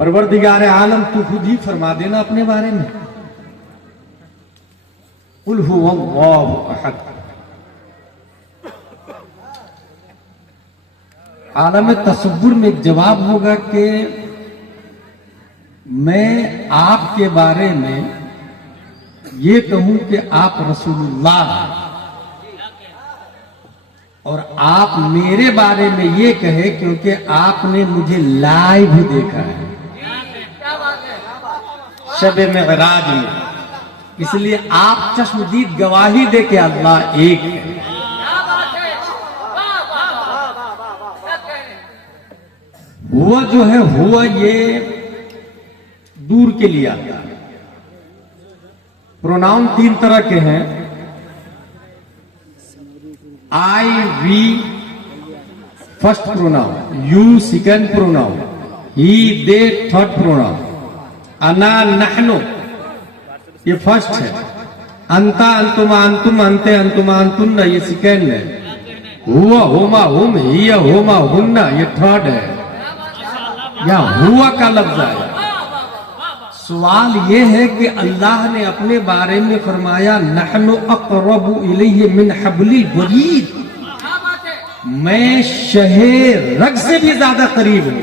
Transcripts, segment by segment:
परवरदिगार आलम तू खुद ही फरमा देना अपने बारे में, कुल हुवल्लाहु अहद। आलम तसव्वुर में एक जवाब होगा कि मैं आपके बारे में ये कहूं कि आप रसूलुल्लाह, और आप मेरे बारे में ये कहे क्योंकि आपने मुझे लाइव देखा है शब मेराज में, इसलिए आप चश्मदीद गवाही दे के अल्लाह एक है। हुआ जो है हुआ ये दूर के लिए आता है। प्रोनाउन तीन तरह के हैं, I we first pronoun, you second pronoun, he they third pronoun, अना नहनु ये फर्स्ट है, अंता अंतुमा अंतुम अंते अंतुमा अंतुन्ना ये सेकंड है, हुआ हुमा हुम हिया हुमा हुन्ना ये थर्ड है, या हुआ का लफ्ज है। सवाल ये है कि अल्लाह ने अपने बारे में फरमाया नहनु अक़रबु इलैहि मिन हब्लिल वरीद, मैं शहे रग से भी ज्यादा करीब हूं।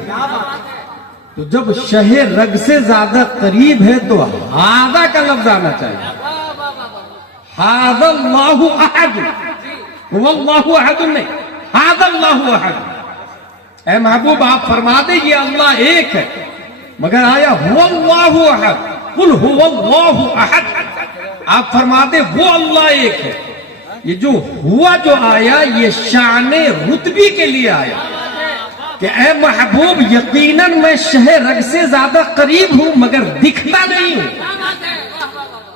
तो जब शहे रग से ज्यादा करीब है तो हादा का लफ्ज आना चाहिए, हादल्लाहु अहद, वल्लाहु अहद नहीं, हादल्लाहु अहद। ऐ महबूब आप फरमा दे ये अल्लाह एक है, मगर आया हुवल्लाहु अहद, कुल हुवल्लाहु अहद, आप फरमा दे वो अल्लाह एक है। ये जो हुआ जो आया ये शाने रुतबी के लिए आया कि ऐ महबूब यकीनन मैं शहे रग से ज्यादा करीब हूं मगर दिखता नहीं हूं,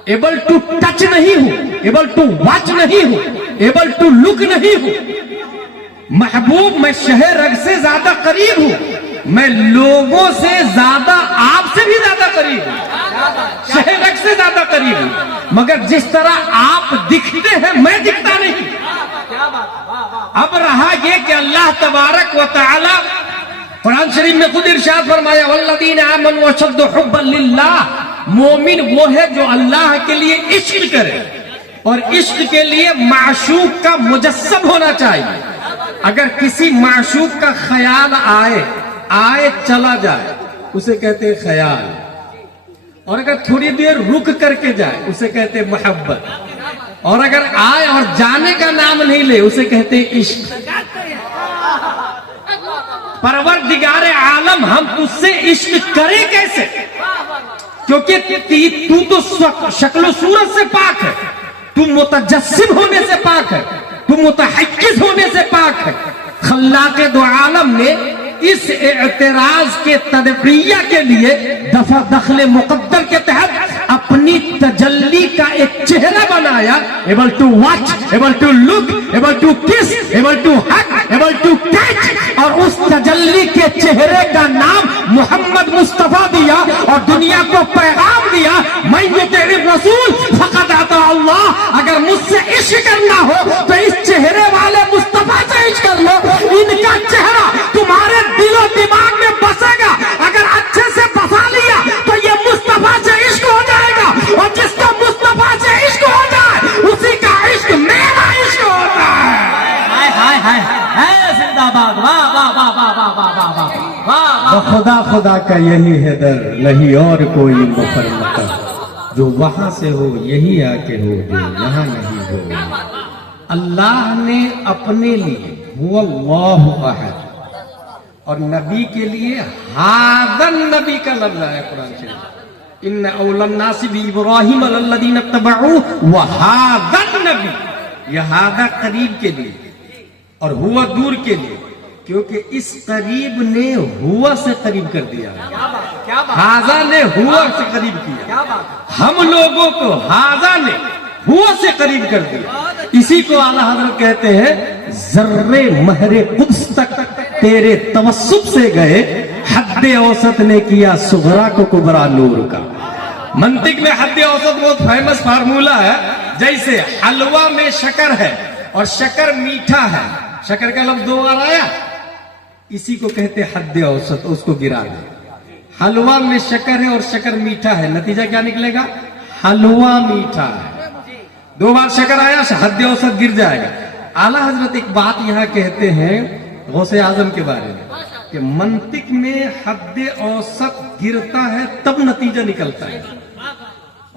एबल टू टच नहीं हूं, एबल टू वॉच नहीं हूं, एबल टू लुक नहीं हूं। महबूब मैं शहे रग से ज्यादा करीब हूं, मैं लोगों से ज्यादा आपसे भी ज्यादा करीब हूं, शहे रग से ज्यादा करीब हूं, मगर जिस तरह आप दिखते हैं मैं दिखता नहीं। अब रहा ये कि अल्लाह तबारक व तआला कुरान शरीफ में खुद इरशाद फरमाया वल्लदीन आमनु अशद्दु हुब्बन लिल्लाह, मोमिन वो है जो अल्लाह के लिए इश्क करे और इश्क के लिए माशूक का मुजस्सम होना चाहिए। अगर किसी माशूक का ख्याल आए चला जाए उसे कहते हैं ख्याल, और अगर थोड़ी देर रुक करके जाए उसे कहते हैं मोहब्बत, और अगर आए और जाने का नाम नहीं ले उसे कहते हैं इश्क। परवरदिगारे आलम हम तुझसे इश्क करें कैसे, क्योंकि तू तो शक्ल सूरत से पाक है, तू मुतजस्सिम होने से पाक है, तू मुतहक्किस होने से पाक है। खल्लाक़े दो आलम ने इस एतराज के तदफिया के लिए दफा दखले मुकद्दर के तहत अपनी तजल्ली का एक चेहरा बनाया, able to watch, able to look, able to kiss, able to hug, able to catch, और उस तजल्ली के चेहरे का नाम मोहम्मद मुस्तफा दिया और दुनिया को पैगाम दिया, मैं युतिअ रसूल फक़द अता अल्लाह। अगर मुझसे इश्क करना हो तो इस चेहरे वाले मुस्तफा से इश्क कर लो, इनका चेहरा तुम्हारे दिलो दिमाग में बसेगा। अगर अच्छे से बसा लिया तो ये मुस्तफा से इश्क हो जाएगा, और जिसका मुस्तफा से इश्क हो जाए उसी का इश्क मेरा इश्क होता है। हाय हाय हाय हाय जिंदाबाद, वाह वाह वाह वाह वाह वाह वाह वाह वाह। खुदा खुदा का यही है दर, नहीं और कोई मुफर्रत, जो वहां से हो यही आके हो, जो यहाँ नहीं हो। अल्लाह ने अपने लिए हुवल्लाहु अहद और नबी के लिए हादन नबी का लफ्ज है कुरान शरीफ, इन्ना औलन नासि बि इब्राहीम लल्लज़ीना तबऊ व हादन नबी, यह हादा करीब के लिए और हुआ दूर के लिए, क्योंकि इस करीब ने हुआ से करीब कर दिया, हाजा ने हुआ से करीब किया, हम लोगों को हाजा ने हुआ से करीब कर दिया। इसी को आला हज़रत कहते हैं जर्रे महरे कुद्स तक तेरे तवस्सुत से गए, हद्दे औसत ने किया सुगरा को कुबरा नूर का। मंतिक में हद्दे औसत बहुत फेमस फार्मूला है, जैसे हलवा में शक्कर है और शक्कर मीठा है, शक्कर का लफ्ज दो बार आया, इसी को कहते हद्दे औसत, उसको गिरा दे। हलवा में शक्कर है और शक्कर मीठा है, नतीजा क्या निकलेगा? हलवा मीठा है। 2 बार शक्कर आया, हद औसत गिर जाएगा। आला हजरत एक बात यहाँ कहते हैं गौसे आजम के बारे में कि मंतिक में हद औसत गिरता है तब नतीजा निकलता है,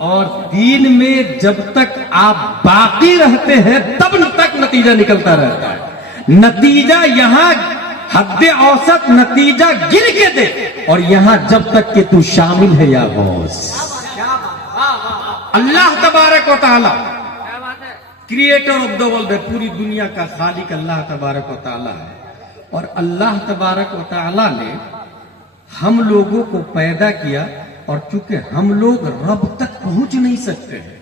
और दीन में जब तक आप बाकी रहते हैं तब तक नतीजा निकलता रहता है। नतीजा यहाँ हद औसत नतीजा गिर के दे, और यहां जब तक कि तू शामिल है या गौस। अल्लाह तबारक व तआला क्रिएटर ऑफ द वर्ल्ड है, पूरी दुनिया का खालिक अल्लाह तबारक व तआला है। और अल्लाह तबारक व तआला ने हम लोगों को पैदा किया, और चूंकि हम लोग रब तक पहुंच नहीं सकते हैं,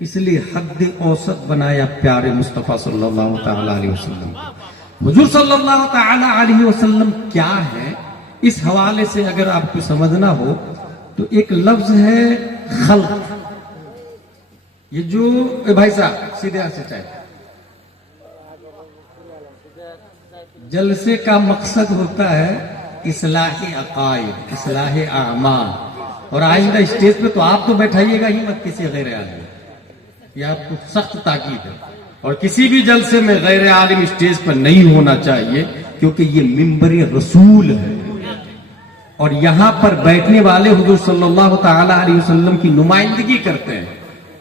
इसलिए हद औसत बनाया प्यारे मुस्तफा सल्लल्लाहु तआला अलैहि वसल्लम। हुजूर सल्लल्लाहु तआला अलैहि वसल्लम क्या है, इस हवाले से अगर आपको समझना हो तो एक लफ्ज है खल्क। ये जो भाई साहब सीधे हाथ से चाहे, जलसे का मकसद होता है इस्लाही अकायद, इस्लाही आमाल। और आइंदा स्टेज पे तो आप तो बैठाइएगा ही मत किसी गैर आलिम, ये आपको सख्त ताकीद है। और किसी भी जलसे में गैर आलिम स्टेज पर नहीं होना चाहिए, क्योंकि ये मिंबर रसूल है, और यहां पर बैठने वाले हुजूर सल्लल्लाहु तआला अलैहि वसल्लम की नुमाइंदगी करते हैं।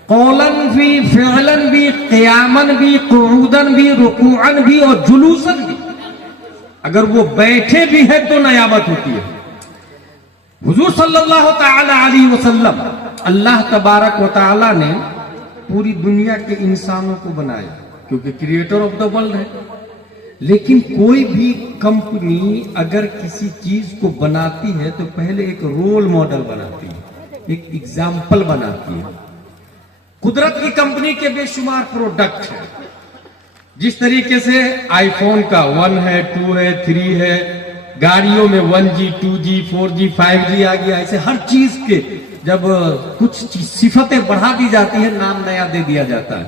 कौलन भी, फ़िअलन भी, क़ियामन भी, क़ुऊदन भी, रुकूअन भी और जुलूसन भी। अगर वो बैठे भी है तो नयाबत होती है। हुजूर सल्लल्लाहु तआला अलैहि वसल्लम, अल्लाह तबारक व तआला ने पूरी दुनिया के इंसानों को बनाया, क्योंकि क्रिएटर ऑफ द वर्ल्ड है। लेकिन कोई भी कंपनी अगर किसी चीज को बनाती है तो पहले एक रोल मॉडल बनाती है, एक एग्जाम्पल बनाती है। कुदरत की कंपनी के बेशुमार प्रोडक्ट है। जिस तरीके से आईफोन का 1 है, 2 है, 3 है, गाड़ियों में 1G, 2G, 4G, 5G आ गया, ऐसे हर चीज के जब कुछ सिफतें बढ़ा दी जाती है, नाम नया दे दिया जाता है।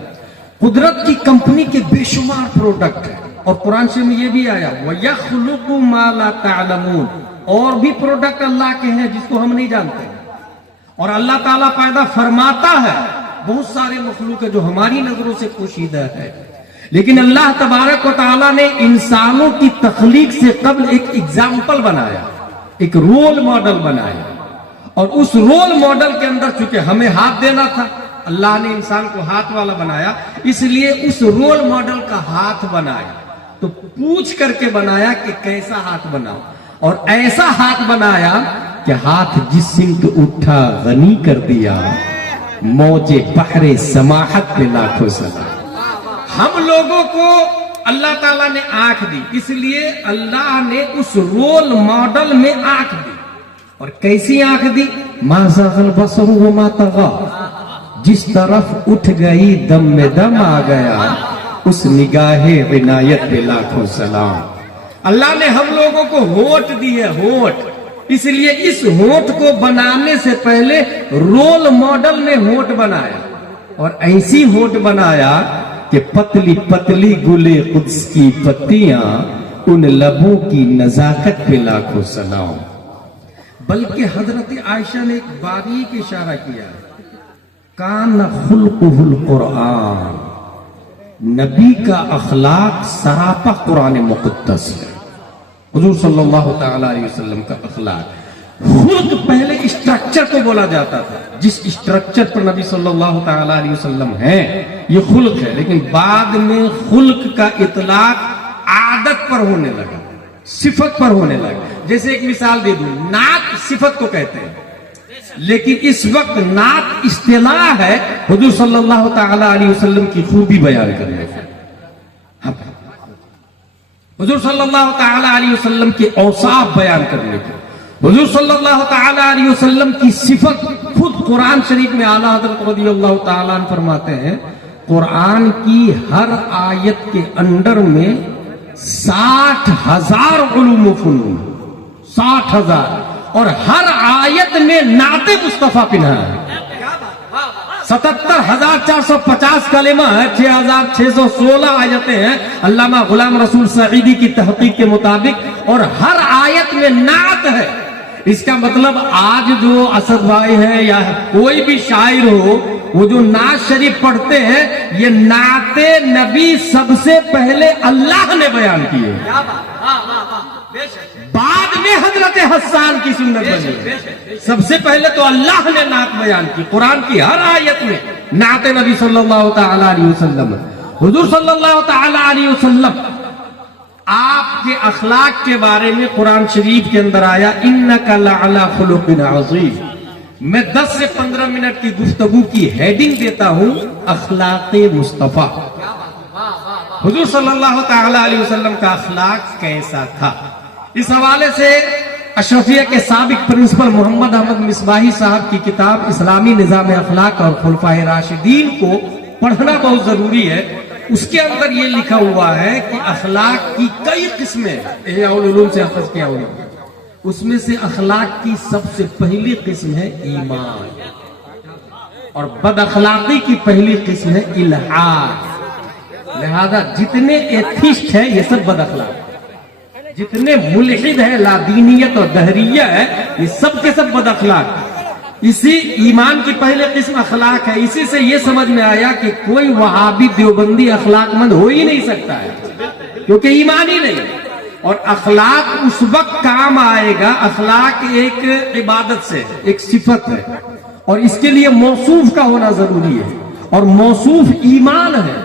कुदरत की कंपनी के बेशुमार प्रोडक्ट है, और कुरान से में ये भी आया वयख्लुकु मा ला तअलमून, और भी प्रोडक्ट अल्लाह के हैं जिसको हम नहीं जानते। और अल्लाह ताला पैदा फरमाता है बहुत सारे मखलूक है जो हमारी नजरों से पोशीदा है। लेकिन अल्लाह तबारक व तआला ने इंसानों की तख्लीक से कबल एक एग्जाम्पल बनाया, एक रोल मॉडल बनाया। और उस रोल मॉडल के अंदर चूंकि हमें हाथ देना था, अल्लाह ने इंसान को हाथ वाला बनाया, इसलिए उस रोल मॉडल का हाथ बनाया। तो पूछ करके बनाया कि कैसा हाथ बनाओ, और ऐसा हाथ बनाया कि हाथ जिस सिमत उठा गनी कर दिया, मौजे बहरे समाहत पे लाखों सलाम। हम लोगों को अल्लाह ताला ने आंख दी, इसलिए अल्लाह ने उस रोल मॉडल में आंख दी। और कैसी आंख दी? मा ज़ाग़ल बसरु व मा तग़ा, जिस तरफ उठ गई दम में दम आ गया, उस निगाहे इनायत पे लाखों सलाम। अल्लाह ने हम लोगों को होठ दी है, होठ। इसलिए इस होठ को बनाने से पहले रोल मॉडल ने होठ बनाया, और ऐसी होठ बनाया कि पतली पतली गुले कुद्स की पत्तियां, उन लबों की नजाकत पे लाखों सलाम। बल्कि हजरत आयशा ने एक बारीक इशारा किया, कान खुल्कुहुल कुरान, नबी का अखलाक सरापा कुरान मुक़द्दस है। हुजूर सल्लल्लाहु तआला अलैहि वसल्लम का अखलाक, खुल्क पहले स्ट्रक्चर को बोला जाता था, जिस स्ट्रक्चर पर नबी सल्लल्लाहु तआला अलैहि वसल्लम है ये खुल्क है। लेकिन बाद में खुल्क का इतलाक आदत पर होने लगा, सिफत पर होने लगा। जैसे एक मिसाल दे दूं, नाक सिफत को कहते हैं, लेकिन इस वक्त नाक इस्तिलाह है हुजूर सल्लल्लाहु तआला अलैहि वसल्लम की खूबी बयान करने का। हुजूर सल्लल्लाहु तआला अलैहि वसल्लम के औसाफ बयान करने को, हुजूर सल्लल्लाहु तआला अलैहि वसल्लम की सिफत खुद कुरान शरीफ में आला हज़रत रज़ियल्लाहु तआला अन्हु फरमाते हैं, कुरान की हर आयत के अंदर में 60,000 उलूम व फुनून, 60,000, और हर आयत में नाते मुस्तफा पिन्हा है। 77,450 कलेमा है, 6,616 आयतें हैं अल्लामा गुलाम रसूल सईदी की तहकीक के मुताबिक, और हर आयत में नात है। اس کا مطلب آج جو اسد بھائی ہے یا کوئی بھی شاعر ہو، وہ جو نعت شریف پڑھتے ہیں، یہ نعت نبی سب سے پہلے اللہ نے بیان کی ہے، بعد میں حضرت حسان کی سنت بنی، سب سے پہلے تو اللہ نے نعت بیان کی۔ قرآن کی ہر آیت میں نعت نبی صلی اللہ تعالی علیہ وسلم، حضور صلی اللہ تعالی علیہ وسلم آپ کے اخلاق کے بارے میں قرآن شریف کے اندر آیا انک لعلی خلق عظیم۔ میں 10 سے 15 منٹ کی گفتگو کی ہیڈنگ دیتا ہوں اخلاق مصطفیٰ۔ حضور صلی اللہ تعالی علیہ وسلم کا اخلاق کیسا تھا؟ اس حوالے سے اشرفیہ کے سابق پرنسپل محمد احمد مصباحی صاحب کی کتاب اسلامی نظام اخلاق اور خلفائے راشدین کو پڑھنا بہت ضروری ہے۔ اس کے اندر یہ لکھا ہوا ہے کہ اخلاق کی کئی قسمیں، احیاء العلوم سے اخذ کیا ہوا، اس میں سے اخلاق کی سب سے پہلی قسم ہے ایمان، اور بد اخلاقی کی پہلی قسم ہے الحاد۔ لہذا جتنے ایتھسٹ ہیں یہ سب بد اخلاق، جتنے ملحد ہیں، لادینیت اور دہریہ ہے، یہ سب کے سب بد اخلاق۔ اسی ایمان کی پہلے قسم اخلاق ہے۔ اسی سے یہ سمجھ میں آیا کہ کوئی وہابی دیوبندی اخلاق مند ہو ہی نہیں سکتا ہے، کیونکہ ایمان ہی نہیں۔ اور اخلاق اس وقت کام آئے گا، اخلاق ایک عبادت سے، ایک صفت ہے، اور اس کے لیے موصوف کا ہونا ضروری ہے، اور موصوف ایمان ہے،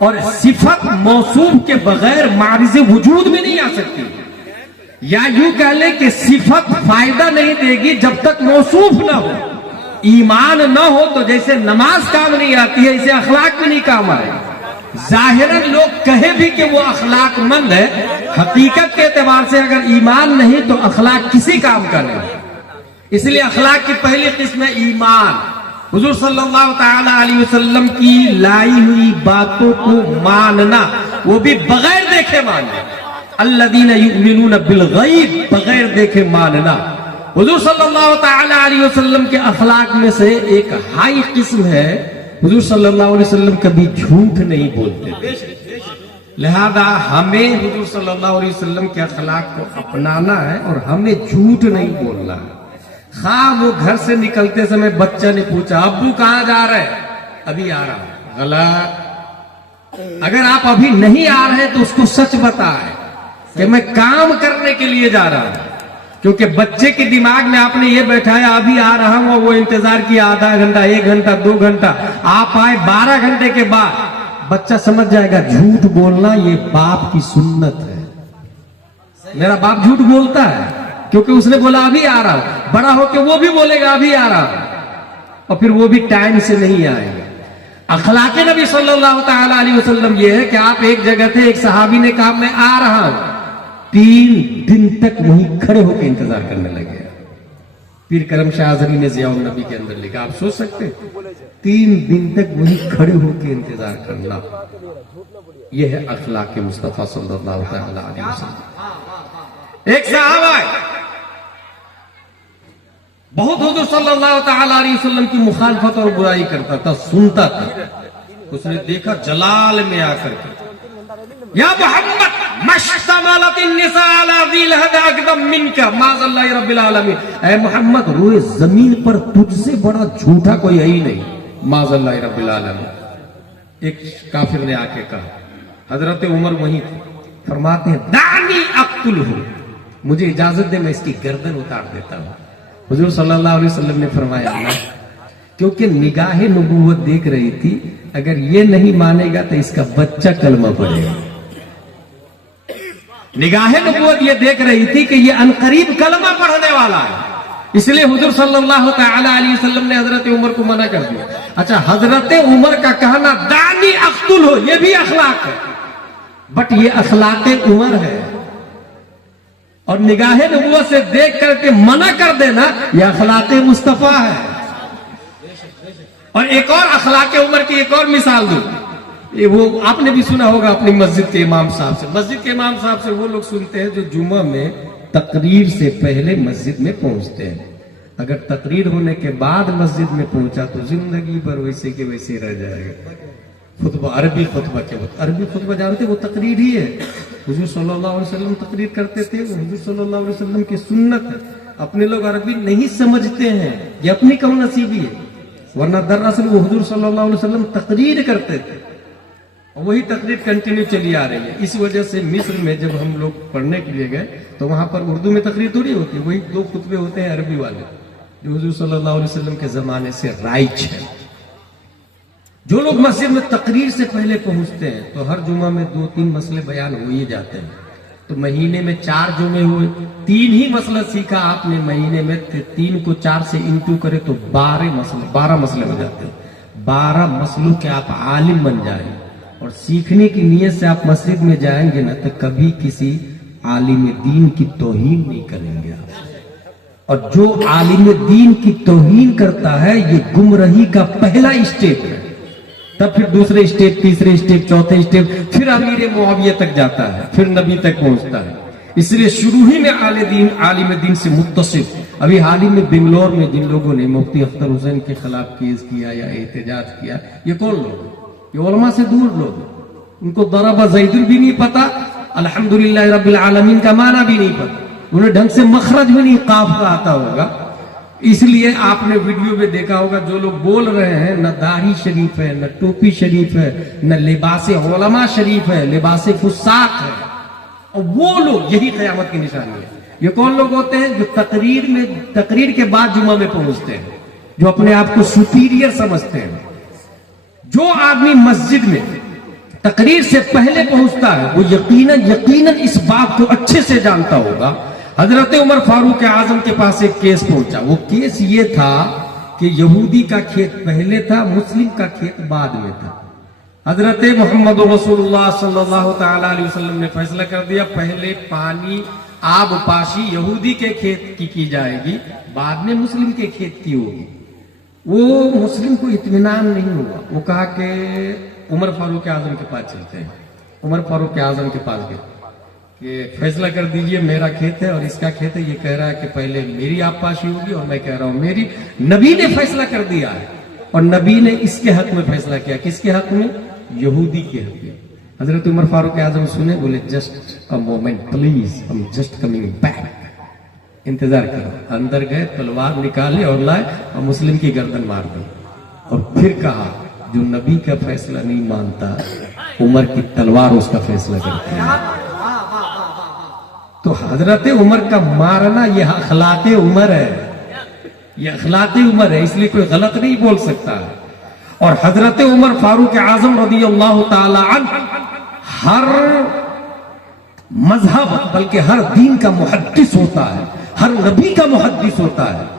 اور صفت موصوف کے بغیر معرض وجود میں نہیں آ سکتی۔ یا یوں کہہ لیں کہ صفت فائدہ نہیں دے گی جب تک موصوف نہ ہو۔ ایمان نہ ہو تو جیسے نماز کام نہیں آتی ہے، اسے اخلاق بھی نہیں کام آئے۔ ظاہراً لوگ کہے بھی کہ وہ اخلاق مند ہے، حقیقت کے اعتبار سے اگر ایمان نہیں تو اخلاق کسی کام کا نہیں۔ اس لیے اخلاق کی پہلی قسم ہے ایمان۔ حضور صلی اللہ تعالی علیہ وسلم کی لائی ہوئی باتوں کو ماننا، وہ بھی بغیر دیکھے ماننا۔ الذین یؤمنون بالغیب، بغیر دیکھے ماننا۔ حضور صلی اللہ تعالی علیہ وسلم کے اخلاق میں سے ایک ہائی قسم ہے، حضور صلی اللہ علیہ وسلم کبھی جھوٹ نہیں بولتے۔ لہذا ہمیں حضور صلی اللہ علیہ وسلم کے اخلاق کو اپنانا ہے اور ہمیں جھوٹ نہیں بولنا ہے۔ خواہ وہ گھر سے نکلتے سمے بچہ نے پوچھا ابو کہاں جا رہے؟ ابھی آ رہا ہوں، غلط۔ اگر آپ ابھی نہیں آ رہے تو اس کو سچ بتائیں کہ میں کام کرنے کے لیے جا رہا ہوں، کیونکہ بچے کے دماغ میں آپ نے یہ بیٹھایا ابھی آ رہا ہوں، اور وہ انتظار کیا آدھا گھنٹہ، 1 گھنٹہ، 2 گھنٹہ، آپ آئے 12 گھنٹے کے بعد، بچہ سمجھ جائے گا جھوٹ بولنا یہ باپ کی سنت ہے۔ میرا باپ جھوٹ بولتا ہے کیونکہ اس نے بولا ابھی آ رہا ہوں، بڑا ہو کے وہ بھی بولے گا ابھی آ رہا ہوں، اور پھر وہ بھی ٹائم سے نہیں آئے گا۔ اخلاق نبی صلی اللہ تعالی علیہ وسلم یہ ہے کہ آپ ایک جگہ تھے، ایک صحابی نے کہا میں آ رہا ہوں، 3 دن تک وہیں کھڑے ہو کے انتظار کرنے لگے۔ پیر کرم شاہ اظہری نے ضیاء النبی کے اندر لکھا، آپ سوچ سکتے 3 دن تک وہیں کھڑے ہو کے انتظار کرنا، یہ ہے اخلاق مصطفیٰ صلی اللہ تعالی علیہ وسلم۔ ایک صحابہ بہت حضور صلی اللہ تعالی علیہ وسلم کی مخالفت اور برائی کرتا تھا، سنتا تھا۔ اس نے دیکھا جلال میں آ کر کے، یا محمد مشتملت النساء علی ذی الہد اقدم منک معاذ اللہ رب العالمین، اے محمد روئے زمین پر تجھ سے بڑا جھوٹا کوئی ہے ہی نہیں، معاذ اللہ رب العالمین۔ ایک کافر نے آ کے کہا، حضرت عمر وہیں تھے، فرماتے ہیں دعنی اقتلہ، مجھے اجازت دے میں اس کی گردن اتار دیتا ہوں۔ حضور صلی اللہ علیہ وسلم نے فرمایا اللہ، کیونکہ نگاہ نبوت دیکھ رہی تھی، اگر یہ نہیں مانے گا تو اس کا بچہ کلمہ پڑھے گا۔ نگاہ نبوت یہ دیکھ رہی تھی کہ یہ عنقریب کلمہ پڑھنے والا ہے، اس لیے حضور صلی اللہ تعالی علیہ وسلم نے حضرت عمر کو منع کر دیا۔ اچھا، حضرت عمر کا کہنا دانی اقتل ہو، یہ بھی اخلاق ہے، بٹ یہ اخلاق عمر ہے، اور نگاہ نبوت سے دیکھ کر کے منع کر دینا یہ اخلاق مصطفیٰ ہے۔ اور ایک اور اخلاق عمر کی ایک اور مثال دوں، وہ آپ نے بھی سنا ہوگا اپنی مسجد کے امام صاحب سے۔ مسجد کے امام صاحب سے وہ لوگ سنتے ہیں جو جمعہ میں تقریر سے پہلے مسجد میں پہنچتے ہیں، اگر تقریر ہونے کے بعد مسجد میں پہنچا تو زندگی بھر ویسے کے ویسے رہ جائے گا۔ خطبہ، عربی خطبہ کے وقت، عربی خطبہ جانتے وہ تقریر ہی ہے، حضور صلی اللہ علیہ وسلم تقریر کرتے تھے، وہ حضور صلی اللہ علیہ وسلم کی سنت ہے۔ अपने लोग अरबी नहीं समझते हैं, ये अपनी कम नसीबी है, वरना दरअसल वो हुजूर सल्लल्लाहु अलैहि वसल्लम तकरीर करते थे और वही तकरीर कंटिन्यू चली आ रही है। इस वजह से मिस्र में जब हम लोग पढ़ने के लिए गए तो वहां पर उर्दू में तकरीर थोड़ी होती, वही 2 खुतबे होते हैं अरबी वाले जो हुजूर सल्लल्लाहु अलैहि वसल्लम के जमाने से राइज है। जो लोग मस्जिद में तकरीर से पहले पहुंचते हैं तो हर जुमा में 2-3 मसले बयान हो ही जाते हैं। तो महीने में 4 जुमे हुए, 3 ही मसला सीखा आपने महीने में, 3 को 4 से इंटू करे तो 12 मसले हो जाते हैं। 12 मसलों के आप आलिम बन जाए और सीखने की नीयत से आप मस्जिद में जाएंगे ना तो कभी किसी आलिम दीन की तौहीन नहीं करेंगे आप। और जो आलिम दीन की तौहीन करता है ये गुमराही का पहला स्टेप है, तब फिर दूसरे स्टेप, तीसरे स्टेप, चौथे स्टेप, फिर अमीर मुआविया तक जाता है, फिर नबी तक पहुंचता है। इसलिए शुरू ही में आलिम दीन से मुत्तसिफ। अभी हाल ही में बेंगलोर में जिन लोगों ने मुफ्ती अख्तर हुसैन के खिलाफ केस किया या एहतजाज किया, ये कौन लोग? ये उलमा से दूर लोग, उनको दरबा ज़ैदुल भी नहीं पता, अल्हम्दुलिल्लाह रब्बिल आलमीन का माना भी नहीं पता, उन्हें ढंग से मखरज भी नहीं काफ का आता होगा। इसलिए आपने वीडियो में देखा होगा जो लोग बोल रहे हैं न दाढ़ी शरीफ है, न टोपी शरीफ है, न लिबास उलमा शरीफ है, लिबास फुस्साक है, और वो लोग यही क़यामत की निशानी है। ये कौन लोग होते हैं? जो तकरीर के बाद जुमा में पहुंचते हैं, जो अपने आप को सुपीरियर समझते हैं। जो आदमी मस्जिद में तकरीर से पहले पहुंचता है वो यकीनन इस बात को अच्छे से जानता होगा। हजरत उमर फारूक आजम के पास एक केस पहुंचा। वो केस ये था कि यहूदी का खेत पहले था, मुस्लिम का खेत बाद में था। हजरत मोहम्मद रसूलुल्लाह सल्लल्लाहु तआला अलैहि वसल्लम ने फैसला कर दिया पहले पानी आब पाशी यहूदी के खेत की जाएगी, बाद में मुस्लिम के खेत की होगी। वो मुस्लिम को इत्मीनान नहीं हुआ, वो कहा कि उमर फारूक आजम के पास चलते हैं। उमर फारूक आजम के पास गए कि फैसला कर दीजिए मेरा खेत है और इसका खेत है, ये कह रहा है कि पहले मेरी आबपाशी होगी और मैं कह रहा हूं मेरी। नबी ने फैसला कर दिया है और नबी ने इसके हक में फैसला किया। किसके हक में? यहूदी के हक में। हजरत उमर फारूक आजम सुने, बोले just a moment please, I am just coming back, इंतजार करो। अंदर गए, तलवार निकाले और लाए और मुस्लिम की गर्दन मार दी। और फिर कहा जो नबी का फैसला नहीं मानता उमर की तलवार उसका फैसला करती है। तो हजरत उमर का मारना यह अखलाके उमर है, यह अखलाके उमर है, इसलिए कोई गलत नहीं बोल सकता। और हजरत उमर फारूक आजम रज़ियल्लाहु ताला अन्हु हर मजहब बल्कि हर दीन का मुहद्दिस होता है, हर नबी का मुहद्दिस होता है।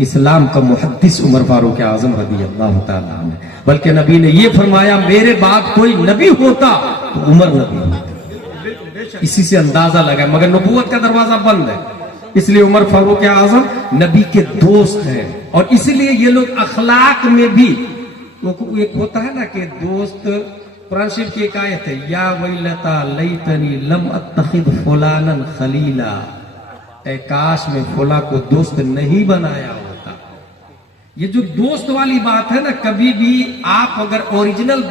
इस्लाम का मुहद्दिस उमर फारूक आजम रज़ियल्लाहु ताला अन्हु। बल्कि नबी ने यह फरमाया मेरे बाद कोई नबी होता तो उमर नबी होता। इसी से अंदाजा लगा, मगर नबूवत का दरवाजा बंद है, इसलिए उमर फारूक आजम नबी के दोस्त हैं। और इसलिए ये लोग अखलाक में भी, एक होता है ना कि दोस्त, कुरान शरीफ की एक आयत है, या वैलता लैतनी लम अत्तखिद फुलानन खलीला, ऐ काश में फुला को दोस्त नहीं बनाया होता। ये जो दोस्त वाली बात है ना, कभी भी आप अगर ओरिजिनल